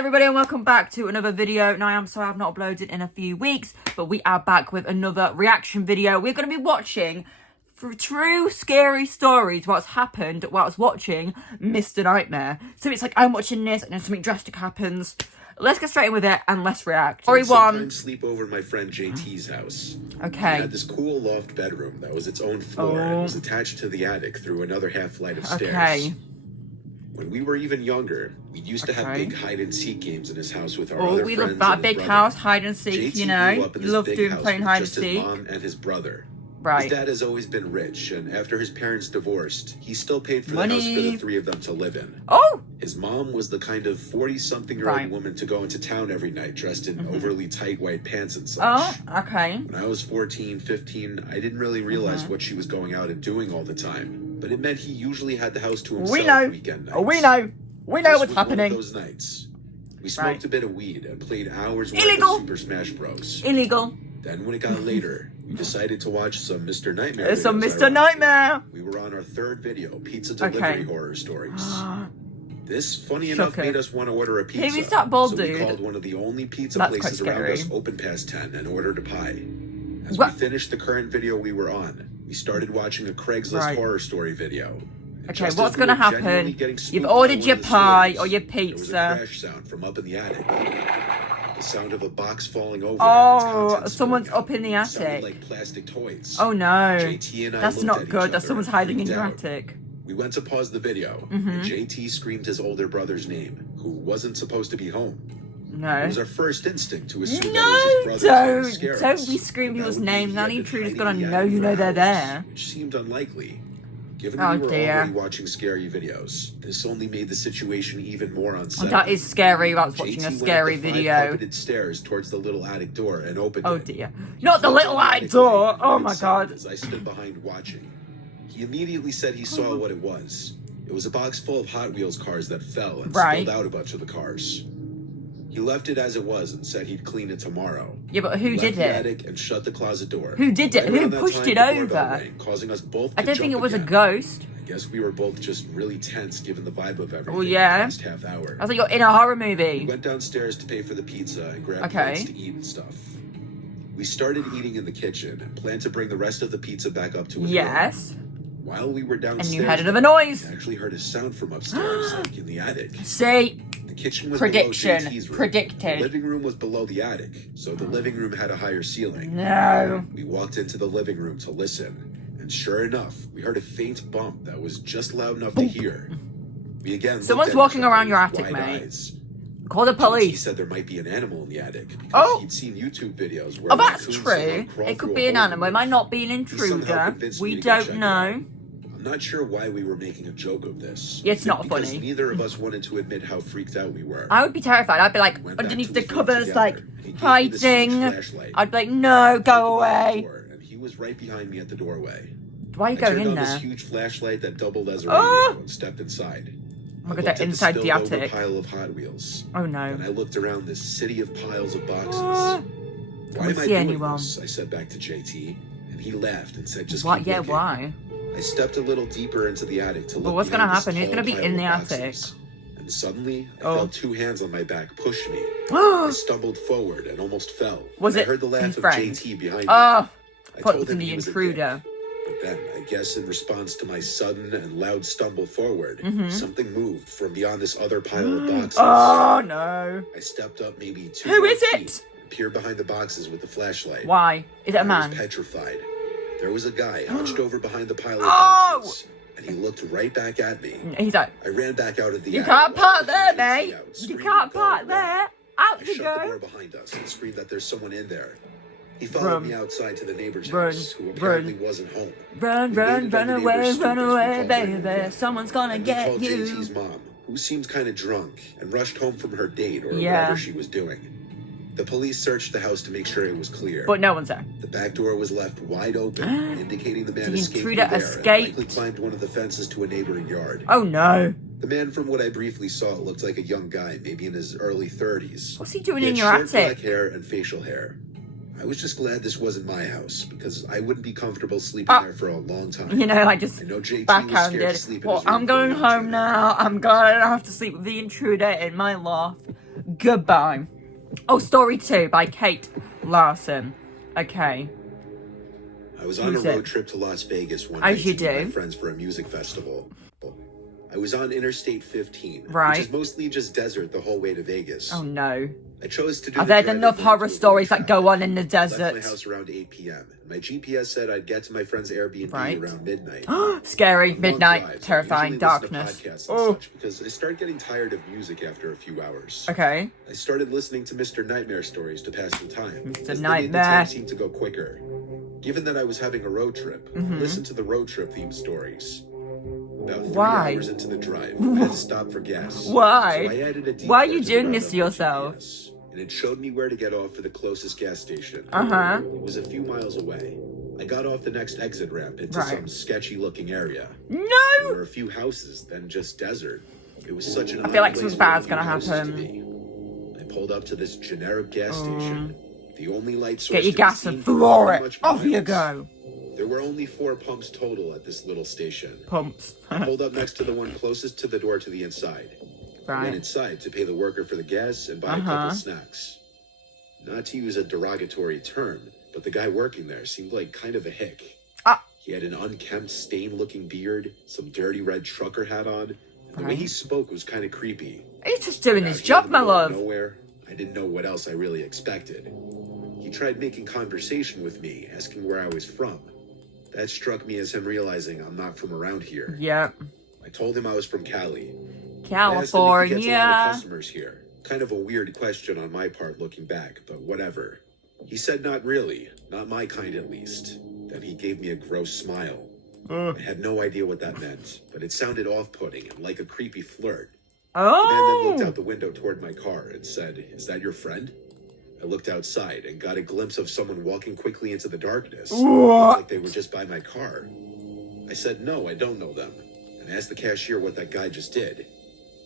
everybody and welcome back to another video. Now I'm sorry I've not uploaded in a few weeks, but we are back with another reaction video. We're going to be watching true scary stories, what's happened while I was watching Mr.Nightamre. So it's like I'm watching this and then something drastic happens. Let's get straight in with it and let's react. Story one. Sometimes sleep over at my friend JT's house. Okay. He had this cool loft bedroom that was its own floor and was attached to the attic through another half flight of stairs. Okay. When we were even younger, we used to have big hide-and-seek games in his house with our other friends. We love that big house, hide-and-seek, you know. You love doing playing hide-and-seek. His mom and his brother. Right. His dad has always been rich, and after his parents divorced, he still paid for the house for the three of them to live in. Oh! His mom was the kind of 40-something-year-old woman to go into town every night dressed in overly tight white pants and such. Oh, okay. When I was 14, 15, I didn't really realize what she was going out and doing all the time. But it meant he usually had the house to himself weekend nights. Oh, we know. We know what's happening. One of those nights. We smoked a bit of weed and played hours worth of Super Smash Bros. Illegal. Then when it got later, we decided to watch some Mr.Nightamre. Some Mr.Nightamre. We were on our third video, pizza delivery horror stories. This, funny enough, made us want to order a pizza. Who's that bald dude? So we called one of the only pizza places around us open past 10 and ordered a pie. As we finished the current video we were on, we started watching a Craigslist horror story video. Okay, what's going to happen? You've ordered your pie or your pizza. There was a crash sound from up in the attic. The sound of a box falling over. Oh, someone's up in the attic. Sounded like plastic toys. Oh no, JT and I that's not good. That someone's hiding in your attic. We went to pause the video, and JT screamed his older brother's name, who wasn't supposed to be home. No. It was our first instinct to assume that it was his brother. Don't be screaming people's names. Nanny intruder's gonna know you know they're there. Which seemed unlikely. Given we were already watching scary videos, this only made the situation even more unsettling. That is scary. I was watching a scary video. Carpeted stairs towards the little attic door and opened it. Oh dear. Not the little attic door. Oh my god. As I stood behind watching, he immediately said he saw what it was. It was a box full of Hot Wheels cars that fell and spilled out a bunch of the cars. He left it as it was and said he'd clean it tomorrow. Yeah, but who did the it? Attic and shut the closet door. Who did it? Who pushed it over? Rang, causing us both to I don't think it was again. a ghost. I guess we were both just really tense given the vibe of everything. Oh yeah. The last half hour. I thought you were in a horror movie. We went downstairs to pay for the pizza and grab plates to eat and stuff. We started eating in the kitchen and planned to bring the rest of the pizza back up to his room. While we were downstairs, and you heard another noise. I actually heard a sound from upstairs, like in the attic. See? The kitchen was Prediction. below JT's room. Predicted. The living room was below the attic, so the living room had a higher ceiling. No. We walked into the living room to listen, and sure enough, we heard a faint bump that was just loud enough to hear. We again Someone's walking around your attic, mate. Eyes. Call the police. He said there might be an animal in the attic because he'd seen YouTube videos where that's true. It could be an animal. It might not be an intruder. We don't know. I'm not sure why we were making a joke of this. It's not because funny. Neither of us wanted to admit how freaked out we were. I would be terrified. I'd be like underneath the covers, like hiding. I'd be like, no, go away. And he was right behind me at the doorway. Why are you going in there? I turned on this huge flashlight that doubled as a radio and stepped inside. Oh my god, they're inside the attic. Pile of Hot Wheels. Oh no. And I looked around this city of piles of boxes. Why am I doing this? I said back to JT, and he laughed and said, just keep looking. Why? I stepped a little deeper into the attic to look. But what's gonna happen? Who's gonna be in the attic? And suddenly, I felt two hands on my back push me. I stumbled forward and almost fell. Was it? I heard the laugh of JT behind me. Oh, I thought it told was him the intruder. But then, I guess in response to my sudden and loud stumble forward, something moved from beyond this other pile of boxes. Oh no! I stepped up maybe 2 Who is feet it? and peered behind the boxes with the flashlight. Why? Is it a man? I was petrified. There was a guy hunched over behind the pile of boxes, and he looked right back at me. He's like, I ran back out of the you attic. can't park there, mate. You can't park there. Out you go. I shut the door behind us and screamed that there's someone in there. He followed me outside to the neighbor's house, who apparently wasn't home. Run away, baby. Someone's gonna get you. We called JT's mom, who seemed kind of drunk, and rushed home from her date or whatever she was doing. The police searched the house to make sure it was clear. But no one's there. The back door was left wide open, indicating the man escaped intruder there escaped. and likely climbed one of the fences to a neighboring yard. Oh no. The man, from what I briefly saw, looked like a young guy, maybe in his early 30s. What's he doing He in had your short attic? black hair and facial hair. I was just glad this wasn't my house, because I wouldn't be comfortable sleeping there for a long time. You know, I just know JT backhanded. was scared to sleep in his I'm room going for a long home time. now. I'm gonna have to sleep with the intruder in my loft. Goodbye. Oh, story 2 by Kate Larson. Okay. I was on a road trip to Las Vegas one As night you to meet my do. friends for a music festival. I was on Interstate 15, Right. which is mostly just desert the whole way to Vegas. Oh no. I chose to do I've the heard drive enough in horror to stories avoid that go traffic. on in the I desert. left my house around 8 p.m. My GPS said I'd get to my friend's Airbnb Right. around midnight. Scary. On long Midnight. drives, I Terrifying. usually listen to Darkness. podcasts and such because I start getting tired of music after a few hours. Okay. I started listening to Mr.Nightamre stories to pass the time. Mr. as they made the Nightamre. time seem to go quicker. Given that I was having a road trip, I listened to the road trip themed stories. About 3 Why? hours into the drive, I had to stop for gas. Why? So I added a Why are detour you to the doing this route to on yourself? GPS, and it showed me where to get off for the closest gas station. Uh-huh. It was a few miles away. I got off the next exit ramp into some sketchy-looking area. There No! were a few houses, then just desert. It was such an I feel like odd something place bad's for a few gonna houses to happen. be. I pulled up to this generic gas station. The only light source Get your to be gas seen and for floor pretty it. much Off you miles. go. There were only 4 pumps total at this little station. Pumps. I pulled up next to the one closest to the door to the inside. I went Right. inside to pay the worker for the gas and buy a couple snacks. Not to use a derogatory term, but the guy working there seemed like kind of a hick. Ah. He had an unkempt, stained-looking beard, some dirty red trucker hat on. The way he spoke was kind of creepy. He's just doing his Out here job, in the my middle of love. Nowhere, I didn't know what else I really expected. He tried making conversation with me, asking where I was from. That struck me as him realizing I'm not from around here. Yep. I told him I was from Cali. I asked him if he gets a lot of California. customers here. Kind of a weird question on my part looking back, but whatever. He said not really. Not my kind at least. Then he gave me a gross smile. I had no idea what that meant, but it sounded off-putting and like a creepy flirt. The man then looked Oh. out the window toward my car and said, "Is that your friend?" I looked outside and got a glimpse of someone walking quickly into the darkness. What? Like they were just by my car. I said, "No, I don't know them," and asked the cashier what that guy just did.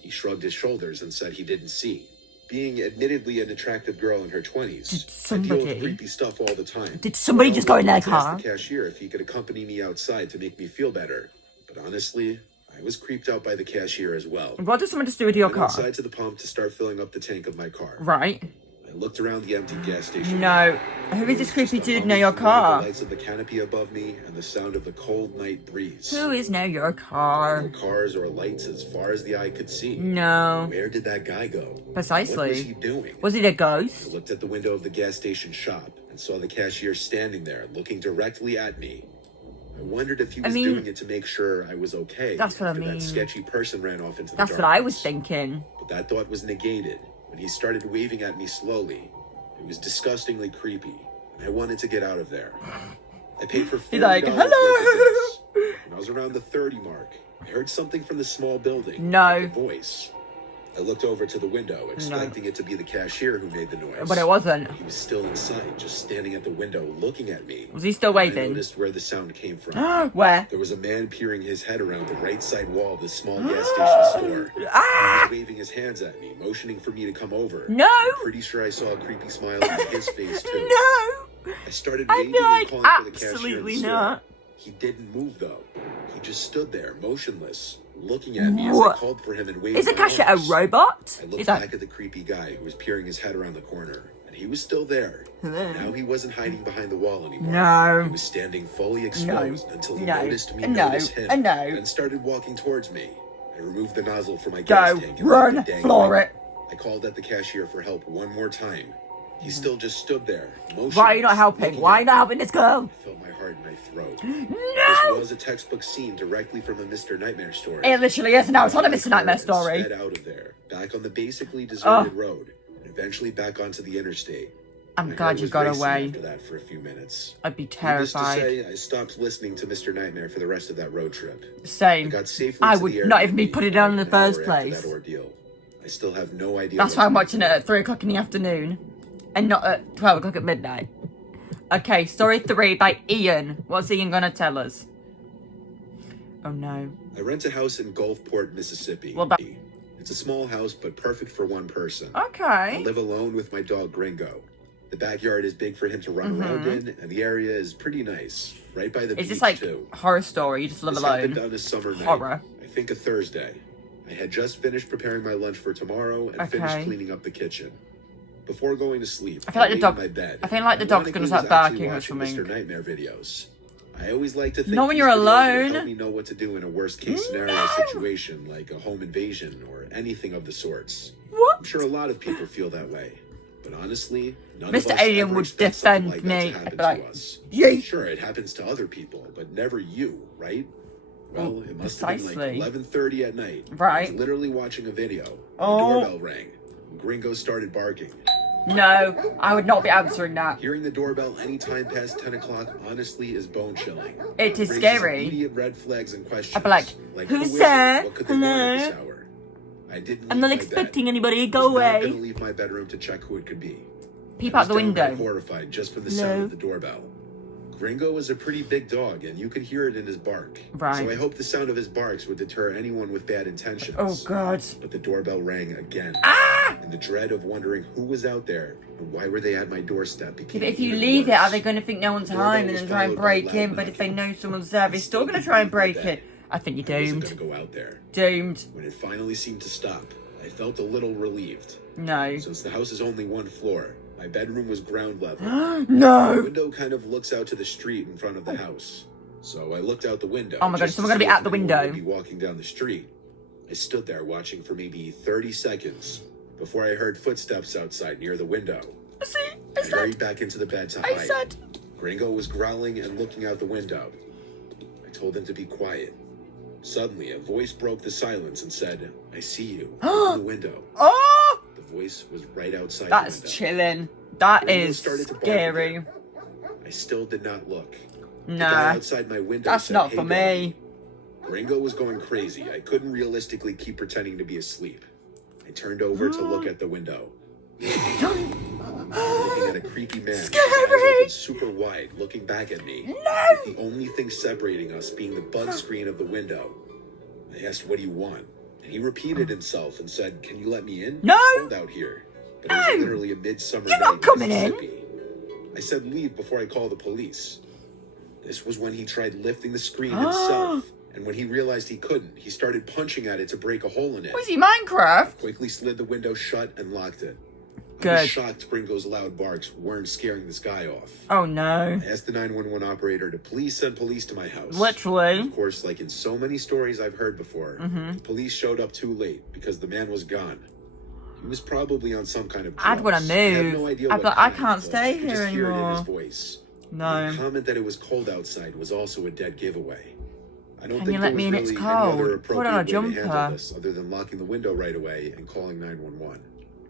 He shrugged his shoulders and said he didn't see. Being admittedly an attractive girl in her 20s, I deal with somebody- creepy stuff all the time. Did somebody just go in their I car? asked the cashier if he could accompany me outside to make me feel better. But honestly, I was creeped out by the cashier as well. What does someone just do with your I went car? outside to the pump to start filling up the tank of my car. Right. I looked around the empty gas station. No. Who is this creepy Just the dude near your humming from one of car? The lights of the canopy above me and the sound of the cold night breeze. Who is near your No car? cars or lights as far as the eye could see. No. Where did that guy go? What was Precisely. he doing? Was it a I ghost? looked at the window of the gas station shop and saw the cashier standing there looking directly at me. I wondered if he was doing it to make sure I was okay. That's what I after mean. That sketchy person ran off into the That's darkness. what I was thinking. But that thought was negated when he started waving at me slowly. It was disgustingly creepy, and I wanted to get out of there. I paid for $40 He's like, worth of "Hello." gas. When I was around the 30 mark, I heard something from the small building. No. Like a voice. I looked over to the window, expecting it to be the cashier who made the noise. But it wasn't. He was still inside, just standing at the window, looking at me. Was he still I waving? noticed where the sound came from. Where? There was a man peering his head around the right side wall of the small gas station store. He was waving his hands at me, motioning for me to come over. No. I'm pretty sure I saw a creepy smile on his face too. No. I started I waving feel and like calling for the cashier in absolutely the store. not. He didn't move though. He just stood there, motionless, looking at me as What? I called for him and waved. Is the my cashier a arms. robot? I looked Is back that... at the creepy guy who was peering his head around the corner, and he was still there. Now he wasn't hiding behind the wall anymore. No. He was standing fully exposed until he No. noticed me No. notice him No. and started walking towards me. I removed the nozzle from my gas Go. tank and Run. left it dangling. Floor it. I called at the cashier for help one more time. He still just stood there, motionless. Why are you not helping? looking Why are at you not me. helping this girl? I felt my heart in my throat. No. This was a textbook scene directly from a Mr.Nightamre story. It literally is. No, it's not a Mr. Nightamre And story. sped out of there, back on the basically deserted road, and eventually back onto the interstate. I'm My glad heart you was got racing away. After that, for a few minutes. I'd be Needless to terrified. say, I stopped listening to Mr.Nightamre for the rest of that road trip. I Same. got safely I to would the not even be Airbnb putting it on in the an hour first after place. That ordeal. I still have no idea. That's what why I'm to watching it do. at 3 o'clock in the afternoon. And not at 12 o'clock at midnight. Okay, story 3 by Ian. What's Ian gonna tell us? Oh no. I rent a house in Gulfport, Mississippi. Well, that- It's a small house, but perfect for one person. I Okay. live alone with my dog Gringo. The backyard is big for him to run around in, and the area is pretty nice, right by the Is beach this like too. horror story? You just live This happened alone? on a summer night. Horror. I think a Thursday. I had just finished preparing my lunch for tomorrow and finished cleaning up the kitchen. Before going to sleep, I feel like the dog. my bed, I feel like the dog's gonna start barking or something. Mr.Nightamre videos. I always like to think not when you're alone. Help me know what to do in a worst case scenario situation like a home invasion or anything of the sorts. What? I'm sure a lot of people feel that way, but honestly, none Mr. of us Alien ever would expect something defend like that me. to happen Like, to us. yay. Sure, it happens to other people, but never you, right? Well, it must have been precisely. like 11:30 at night. Right. I was literally watching a video. The doorbell rang. Gringo started barking. No, I would not be answering that. Hearing the doorbell any time past 10 o'clock honestly is bone-chilling. It is Raises scary. Immediate red flags and questions. I'd be like, who who's is there? it? What could they want at this Hello? hour? I didn't I'm leave not my expecting bed. anybody. I Go was not away. gonna leave my bedroom to check who it could be. Peep I out was the downright window. horrified just from the sound of the doorbell. Gringo is a pretty big dog, and you could hear it in his bark. Right. So I hope the sound of his barks would deter anyone with bad intentions. Oh, God. But the doorbell rang again. Ah! And the dread of wondering who was out there and why were they at my doorstep became If you even leave it, worse. are they going to think no one's home and then try and break in? But if they know someone's there, they're still going to try and break it. I think you're I wasn't doomed. gonna go out there. Doomed. When it finally seemed to stop, I felt a little relieved. No. Since the house is only one floor, my bedroom was ground level. The No! window kind of looks out to the street in front of the house. So I looked out the window. Oh my God, just someone's to gonna be see at if the anyone window. would be walking down the street. I stood there watching for maybe 30 seconds before I heard footsteps outside near the window. See? I hurried back into the bed to hide. I said. Gringo was growling and looking out the window. I told him to be quiet. Suddenly, a voice broke the silence and said, I see you. Through the window. Oh! The voice was right outside That's the window. chilling. That Gringo is started to bark scary. again. I still did not look. The guy Nah. outside my window That's said, not "Hey, for dog." me. Gringo was going crazy. I couldn't realistically keep pretending to be asleep. I turned over to look at the window. Looking at a creepy man, his eyes open super wide, looking back at me. No! With the only thing separating us being the bug screen of the window. I asked, what do you want? And he repeated himself and said, can you let me in? No! It's cold out here. But it was No! literally a midsummer You're night not coming in. Mississippi. I said leave before I call the police. This was when he tried lifting the screen himself. And when he realized he couldn't, he started punching at it to break a hole in it. Was he Minecraft? Quickly slid the window shut and locked it. I Good. was shocked Gringo's loud barks weren't scaring this guy off. Oh no. I asked the 911 operator to please send police to my house. Literally. Of course, like in so many stories I've heard before, the police showed up too late because the man was gone. He was probably on some kind of drugs. I'd wanna I had move. no idea I'd what be like, I kind, can't but stay I could here just hear it in anymore. his voice. No. The comment that it was cold outside was also a dead giveaway. I don't Can think you let there me was in? It's really any other cold. Put on a appropriate way to jumper. handle this other than locking the window right away and calling 911.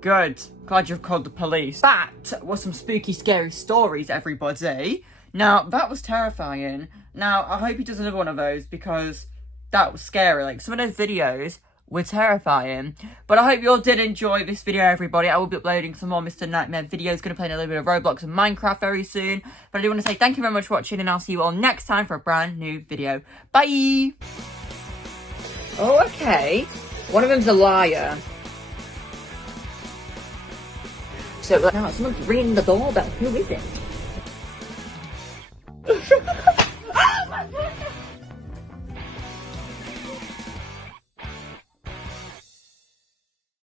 Good. Glad you've called the police. That was some spooky, scary stories, everybody. Now, that was terrifying. Now, I hope he does another one of those because that was scary. Like, some of those videos were terrifying. But I hope you all did enjoy this video, everybody. I will be uploading some more Mr.Nightamre videos. Going to play a little bit of Roblox and Minecraft very soon. But I do want to say thank you very much for watching, and I'll see you all next time for a brand new video. Bye! Oh, okay. One of them's a liar. So, now someone's ringing the doorbell. Who is it?